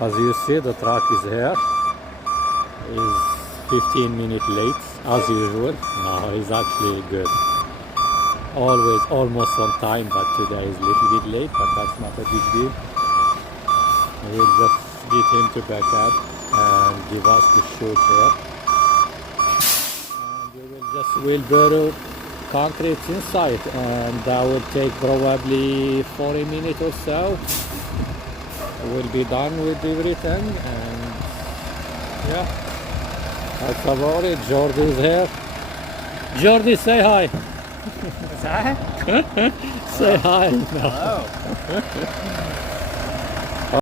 As you see, the truck is here. Is 15 minutes late as usual. No, he's actually good. Always almost on time, but today is a little bit late, but that's not a big deal. We'll just get him to back up and give us the shoot here. And we will just wheelbarrow concrete inside, and that will take probably 40 minutes or so. We'll be done with everything, and yeah, that's about it. Jordy's here. Jordy, say hi. What's that? Say hi. No. Hello.